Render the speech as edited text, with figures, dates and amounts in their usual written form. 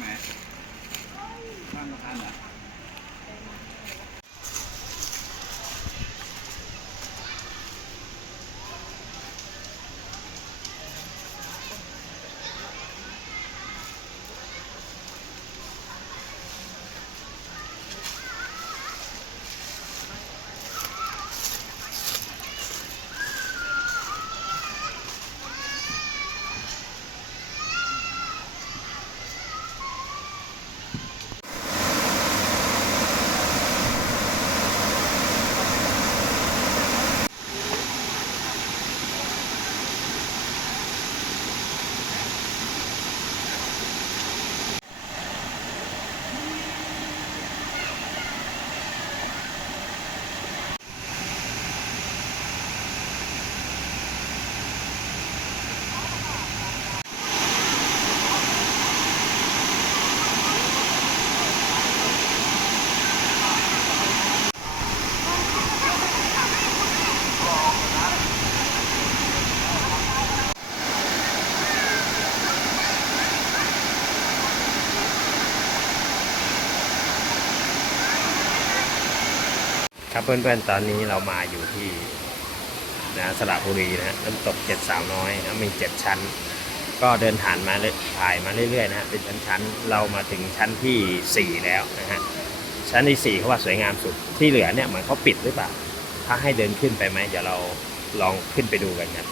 ไหนบ้านท่านอ่ะครับเพื่อนๆตอนนี้เรามาอยู่ที่สระบุรีนะฮะน้ำตกเจ็ดสาวน้อยนะมี7 ชั้นก็เดินผ่านมาถ่ายมาเรื่อยๆนะฮะเป็นชั้นๆเรามาถึงชั้นที่4แล้วนะฮะชั้นที่4เขาว่าสวยงามสุดที่เหลือเนี่ยเหมือนเขาปิดหรือเปล่าถ้าให้เดินขึ้นไปไหมเดี๋ยวเราลองขึ้นไปดูกันครับ